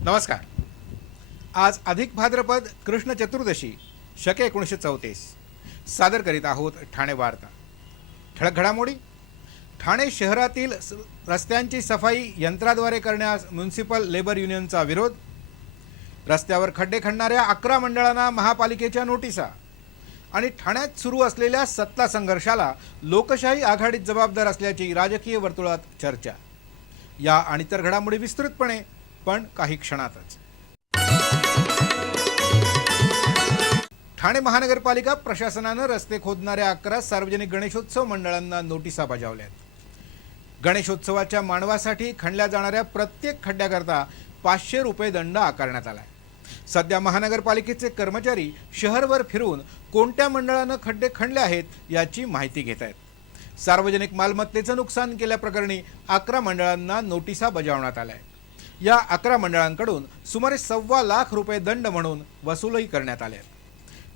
नमस्कार। आज अधिक भाद्रपद कृष्ण चतुर्दशी शके 1934 सादर करीत आहोत ठाणे वार्ता। ठळक घडामोडी। ठाणे शहरातील रस्त्यांची सफाई यंत्राद्वारे करण्यास म्युनिसिपल लेबर युनियनचा विरोध। रस्त्यावर खड्डे खणणाऱ्या 11 मंडळांना महापालिकेच्या नोटिसा। आणि ठाण्यात सुरू असलेल्या सत्ता संघर्षाला लोकशाही आघाडीत जबाबदार असल्याची राजकीय वर्तुळात चर्चा। या आणि इतर घडामोडी विस्तृतपणे पण काही क्षणातच। ठाणे महानगरपालिका प्रशासनाने रस्ते खोदणाऱ्या 11 सार्वजनिक गणेशोत्सव मंडळांना नोटिसा बजावल्यात। गणेशोत्सवाच्या मानवासाठी खणल्या जाणाऱ्या प्रत्येक खड्ड्याकरता 500 रुपये दंड आकारण्यात आलाय। सध्या महानगरपालिकेचे कर्मचारी शहरभर फिरून कोणत्या मंडळाने खड्डे खणले आहेत याची माहिती घेत आहेत। सार्वजनिक मालमत्तेचे नुकसान केल्याप्रकरणी 11 मंडळांना नोटिसा बजावण्यात आल्या। या 11 मंडळांकडून सुमारे 1.25 लाख रुपये दंड म्हणून वसूलही करण्यात आले।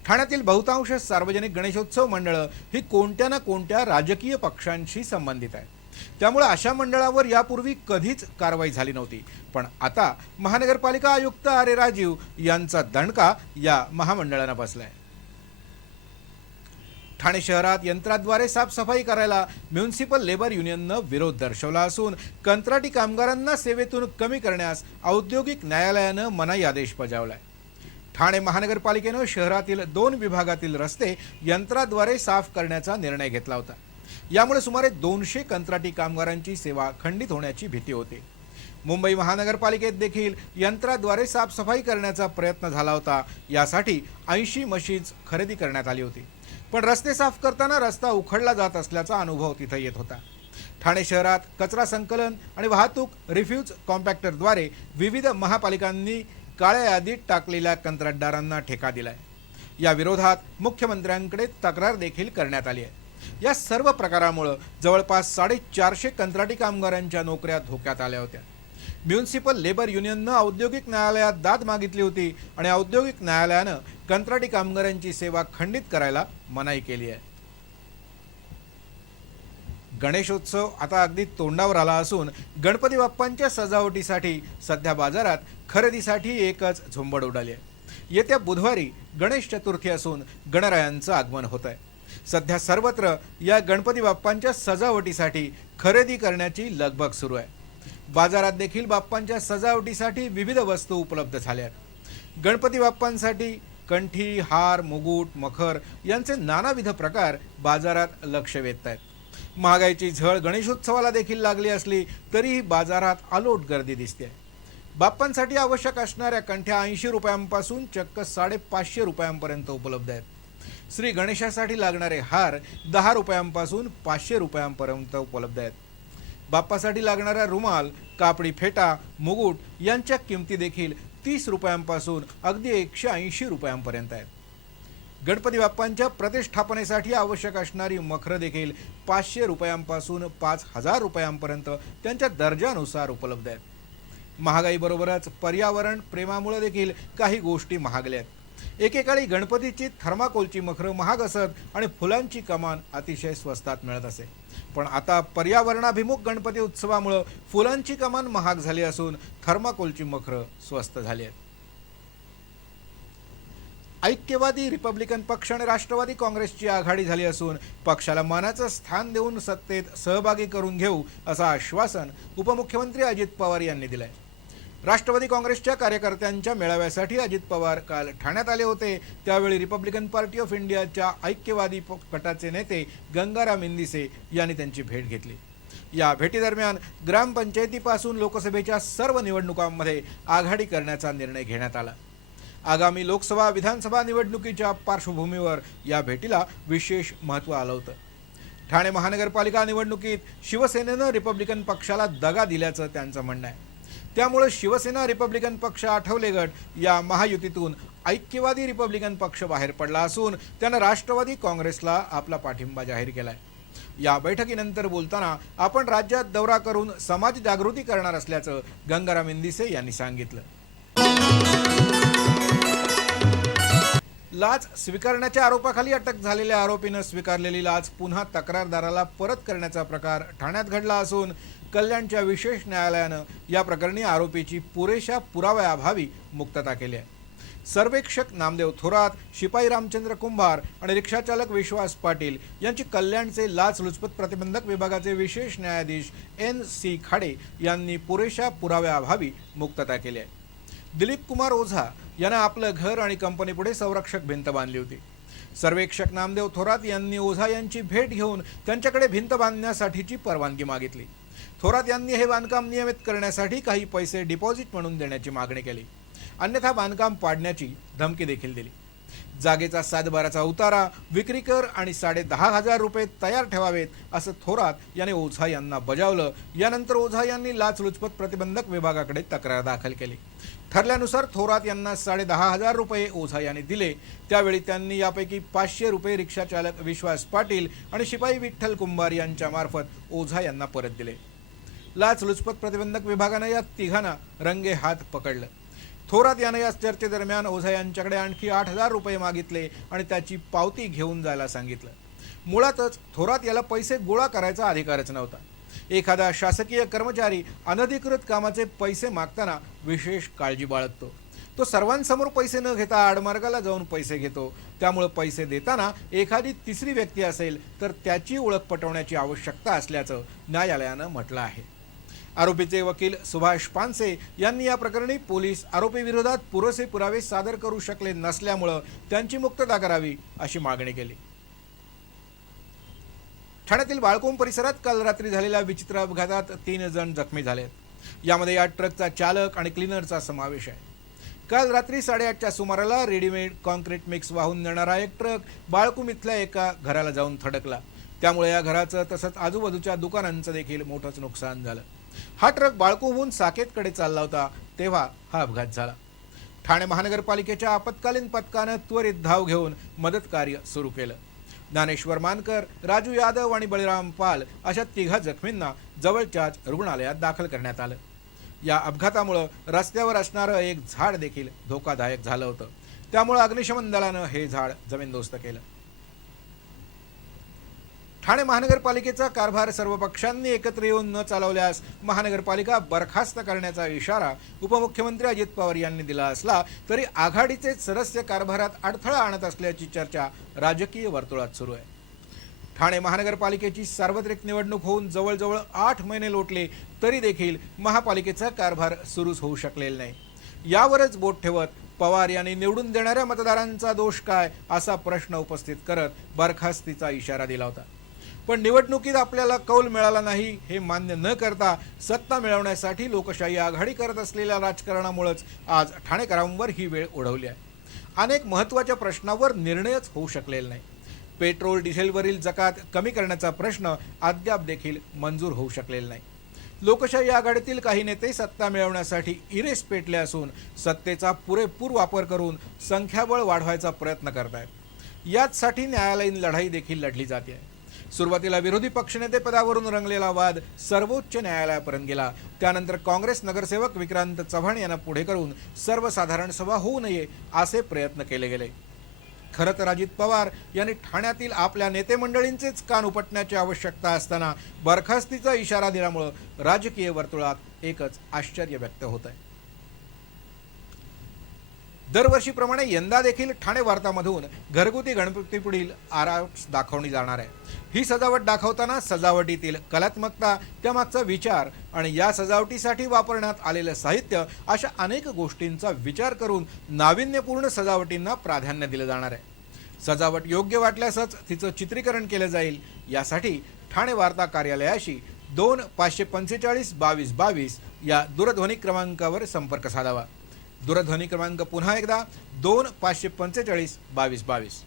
ठाण्यातील बहुतांश सार्वजनिक गणेशोत्सव मंडळं ही कोणत्या ना कोणत्या राजकीय पक्षांशी संबंधित आहेत। त्यामुळे अशा मंडळावर यापूर्वी कधीच कारवाई झाली नव्हती। पण आता महानगरपालिका आयुक्त आर राजीव यांचा दणका या महामंडळांना बसलाय। ठाणे शहरात यंत्राद्वारे साफसफाई करायला म्युनिसिपल लेबर युनियनने विरोध दर्शवला असून कंत्राटी कामगारांना सेवेतून कमी करण्यास औद्योगिक न्यायालयाने मनाई आदेश बजावलाय। ठाणे महानगरपालिकेने शहरातील 2 विभागातील रस्ते यंत्राद्वारे साफ करण्याचा निर्णय घेतला होता। यामुळे सुमारे 200 कंत्राटी कामगारांची सेवा खंडित होण्याची भीती होती। मुंबई महानगरपालिकेत देखील यंत्राद्वारे साफसफाई करण्याचा प्रयत्न झाला होता। यासाठी 80 मशीन्स खरेदी करण्यात आली होती। पण रस्ते साफ करताना रस्ता उखडला जात असल्याचा अनुभव तिथे येत होता। ठाणे शहरात कचरा संकलन आणि वाहतूक रिफ्यूज कॉम्पॅक्टरद्वारे विविध महापालिकांनी काळ्या यादीत टाकलेल्या कंत्राटदारांना ठेका दिलाय। या विरोधात मुख्यमंत्र्यांकडे तक्रार देखील करण्यात आली आहे। या सर्व प्रकारामुळे जवळपास 450 कंत्राटी कामगारांच्या नोकऱ्या धोक्यात आल्या होत्या। म्युनिसिपल लेबर युनियनने औद्योगिक न्यायालयात दाद मागितली होती आणि औद्योगिक न्यायालयाने कंत्राटी कामगारांची सेवा खंडित करायला मनाई केली आहे। गणेशोत्सव आता अगदी तोंडावर आला असून गणपती बाप्पांच्या सजावटीसाठी सध्या बाजारात खरेदीसाठी एकच झुंबड उडाली आहे। येत्या बुधवारी गणेश चतुर्थी असून गणरायांचं आगमन होत आहे। सध्या सर्वत्र या गणपती बाप्पांच्या सजावटीसाठी खरेदी करण्याची लगबग सुरू आहे। बाजारात देखील बाप्पांच्या सजावटीसाठी विविध वस्तू उपलब्ध झाल्या आहेत। गणपती बाप्पांसाठी कंठी, हार, मुकुट, मखर यांचे नानाविध प्रकार बाजारात लक्ष वेधत आहेत। महागाईची झळ गणेशोत्सवाला देखील लागली असली तरीही बाजारात अलोट गर्दी दिसते। बाप्पांसाठी आवश्यक असणाऱ्या कंठ्या 80 रुपयांपासून चक्क 550 रुपयांपर्यंत उपलब्ध आहेत। श्री गणेशासाठी लागणारे हार 10 रुपयांपासून 500 रुपयांपर्यंत उपलब्ध आहेत। बाप्पासाठी लागणारा रुमाल, कापडी फेटा, मुकुट यांच्या किमती देखील 30 रुपयांपासून अगदी 180 रुपयांपर्यंत आहेत। गणपती बाप्पांच्या प्रतिष्ठापनेसाठी आवश्यक असणारी मखर देखील 500 रुपयांपासून 5000 रुपयांपर्यंत त्यांच्या दर्जानुसार उपलब्ध आहेत। महागाईबरोबरच पर्यावरण प्रेमामुळे देखील काही गोष्टी महागल्या आहेत। एकेकाळी गणपतीची थर्माकोलची मखर महाग असत आणि फुलांची कमान अतिशय स्वस्तात मिळत असे। पण आता पर्यावरणाभिमुख गणपती उत्सवामुळे फुलांची कमान महाग झाली असून थर्माकोलची मखर स्वस्त झाली आहेत। ऐक्यवादी रिपब्लिकन पक्ष आणि राष्ट्रवादी काँग्रेसची आघाडी झाली असून पक्षाला मानाचं स्थान देऊन सत्तेत सहभागी करून घेऊ असं आश्वासन उपमुख्यमंत्री अजित पवार यांनी दिलंय। राष्ट्रवादी काँग्रेसच्या कार्यकर्त्यांच्या मेळाव्यासाठी अजित पवार काल ठाण्यात आले होते। त्यावेळी रिपब्लिकन पार्टी ऑफ इंडियाच्या ऐक्यवादी गटाचे नेते गंगाराम इंदिसे यांनी त्यांची भेट घेतली। या भेटीदरम्यान ग्रामपंचायतीपासून लोकसभेच्या सर्व निवडणुकांमध्ये आघाडी करण्याचा निर्णय घेण्यात आला। आगामी लोकसभा विधानसभा निवडणुकीच्या पार्श्वभूमीवर या भेटीला विशेष महत्त्व आलं होतं। ठाणे महानगरपालिका निवडणुकीत शिवसेनेनं रिपब्लिकन पक्षाला दगा दिल्याचं त्यांचं म्हणणं आहे। त्यामुळे शिवसेना रिपब्लिकन पक्ष आठवले गट या महायुतीतून ऐक्यवादी रिपब्लिकन पक्ष बाहेर पडला असून त्यानं राष्ट्रवादी काँग्रेसला आपला पाठिंबा जाहीर केलाय। या बैठकीनंतर बोलताना आपण राज्यात दौरा करून समाज जागृती करणार असल्याचं गंगाराम इंदिसे यांनी सांगितलं। लाच स्वीकारण्याच्या आरोपाखाली अटक झालेल्या आरोपीने स्वीकारलेली लाच पुन्हा तक्रारदाराला परत करण्याचा प्रकार ठाण्यात घडला असून कल्याणच्या विशेष न्यायालयानं या प्रकरणी आरोपीची पुरेशा पुराव्याअभावी मुक्तता केली आहे। सर्वेक्षक नामदेव थोरात, शिपाई रामचंद्र कुंभार आणि रिक्षाचालक विश्वास पाटील यांची कल्याणचे लाचलुचपत प्रतिबंधक विभागाचे विशेष न्यायाधीश NC खाडे यांनी पुरेशा पुराव्याअभावी मुक्तता केली आहे। दिलीप कुमार ओझा यांना आपलं घर आणि कंपनीपुढे संरक्षक भिंत बांधली होती। सर्वेक्षक नामदेव थोरात यांनी ओझा यांची भेट घेऊन त्यांच्याकडे भिंत बांधण्यासाठीची परवानगी मागितली। थोरात यांनी हे बांधकाम नियमित करण्यासाठी काही पैसे डिपॉझिट म्हणून देण्याची मागणी केली, अन्यथा बांधकाम पाडण्याची धमकी देखील दिली। जागेचा सातबाराचा उतारा, विक्री कर आणि 10,500 रुपये तयार ठेवावेत असं थोरात यांनी ओझा यांना बजावलं। यानंतर ओझा यांनी लाचलुचपत प्रतिबंधक विभागाकडे तक्रार दाखल केली। ठरल्यानुसार थोरात यांना 10,500 रुपये ओझा यांनी दिले। त्यावेळी त्यांनी यापैकी 500 रुपये रिक्षाचालक विश्वास पाटील आणि शिपाई विठ्ठल कुंभार यांच्या मार्फत ओझा यांना परत दिले। लाचलुचपत प्रतिबंधक विभागाने या तिघांना रंगे हात पकडलं। थोरात याने या चर्चेदरम्यान ओझा यांच्याकडे आणखी 8,000 रुपये मागितले आणि त्याची पावती घेऊन जायला सांगितलं। मुळातच थोरात याला पैसे गोळा करायचा अधिकारच नव्हता। एखादा शासकीय कर्मचारी अनधिकृत कामाचे पैसे मागताना विशेष काळजी बाळगतो। तो सर्वांसमोर पैसे न घेता आडमार्गाला जाऊन पैसे घेतो। त्यामुळे पैसे देताना एखादी तिसरी व्यक्ती असेल तर त्याची ओळख पटवण्याची आवश्यकता असल्याचं न्यायालयानं म्हटलं आहे। आरोपीचे वकील सुभाष पानसे यांनी या प्रकरणी पोलीस आरोपी विरोधात पुरेसे पुरावे सादर करू शकले नसल्यामुळे त्यांची मुक्तता करावी अशी मागणी केली। ठाण्यातील बाळकोंब परिसरात काल रात्री झालेल्या विचित्र अपघातात 3 जण जखमी झाले। यामध्ये या ट्रकचा चालक आणि क्लीनरचा समावेश आहे। काल रात्री 8:30च्या सुमाराला रेडीमेड कॉन्क्रीट मिक्स वाहून नेणारा एक ट्रक बाळकोंब इथल्या एका घराला जाऊन थडकला। त्यामुळे या घराचं तसंच आजूबाजूच्या दुकानांचं देखील मोठंच नुकसान झालं। हा ट्रक बाळकोंबहून साकेतकडे चालला होता तेव्हा हा अपघात झाला। ठाणे महानगरपालिकेच्या आपत्कालीन पथकानं त्वरित धाव घेऊन मदत कार्य सुरू केलं। ज्ञानेश्वर मानकर, राजू यादव आणि बळीराम पाल अशा 3 जखमींना जवळच्याच रुग्णालयात दाखल करण्यात आलं। या अपघातामुळे रस्त्यावर असणारं एक झाड देखील धोकादायक झालं होतं। त्यामुळे अग्निशमन दलानं हे झाड जमीनदोस्त केलं। ठाणे महानगरपालिकेचा कारभार सर्व पक्षांनी एकत्र येऊन न चालवल्यास महानगरपालिका बरखास्त करण्याचा इशारा उपमुख्यमंत्री अजित पवार यांनी दिला असला तरी आघाडीचे सदस्य कारभारात अडथळा आणत असल्याची चर्चा राजकीय वर्तुळात सुरू आहे। ठाणे महानगरपालिकेची सार्वत्रिक निवडणूक होऊन जवळजवळ 8 महिने लोटले तरी देखील महापालिकेचा कारभार सुरूच होऊ शकलेला नाही। यावरच बोट ठेवत पवार यांनी निवडून देणाऱ्या मतदारांचा दोष काय असा प्रश्न उपस्थित करत बरखास्तीचा इशारा दिला होता। पण निवडणुकीत आपल्याला कौल मिळाला नाही हे मान्य न करता सत्ता मिळवण्यासाठी लोकशाही आघाडी करत असलेल्या राजकारणामुळेच आज ठाणेकरांवर ही वेळ ओढवली आहे। अनेक महत्त्वाच्या प्रश्नावर निर्णयच होऊ शकलेला नाही। पेट्रोल डिझेलवरील जकात कमी करण्याचा प्रश्न अद्याप देखील मंजूर होऊ शकलेला नाही। लोकशाही आघाडीतील काही नेते सत्ता मिळवण्यासाठी इरेस पेटले असून सत्तेचा पुरेपूर वापर करून संख्याबळ वाढवायचा प्रयत्न करत आहेत। याचसाठी न्यायालयीन लढाई देखील लढली जाते आहे। सुरुवातीला विरोधी पक्षनेते पदावरून रंगलेला वाद सर्वोच्च न्यायालयापर्यंत गेला। त्यानंतर काँग्रेस नगरसेवक विक्रांत चव्हाण यांना पुढे करून सर्वसाधारण सभा होऊ नये असे प्रयत्न केले गेले। खरं तर अजित पवार यांनी ठाण्यातील आपल्या नेते मंडळींचेच कान उपटण्याची आवश्यकता असताना बरखास्तीचा इशारा दिल्यामुळे राजकीय वर्तुळात एकच आश्चर्य व्यक्त होत आहे। दरवर्षीप्रमाणे यंदा देखील ठाणे वार्तामधून घरगुती गणपतीपुढील आरास दाखवली जाणार आहे। ही सजावट दाखवताना सजावटीतील कलात्मकता, त्यामागचा विचार आणि या सजावटीसाठी वापरण्यात आलेलं साहित्य अशा अनेक गोष्टींचा विचार करून नाविन्यपूर्ण सजावटींना प्राधान्य दिलं जाणार आहे। सजावट योग्य वाटल्यासच तिचं चित्रीकरण केलं जाईल। यासाठी ठाणे वार्ता कार्यालयाशी 2-545-22-22 या दूरध्वनी क्रमांकावर संपर्क साधावा। दूरध्वनी क्रमांक पुन्हा एकदा 2-545-22-22।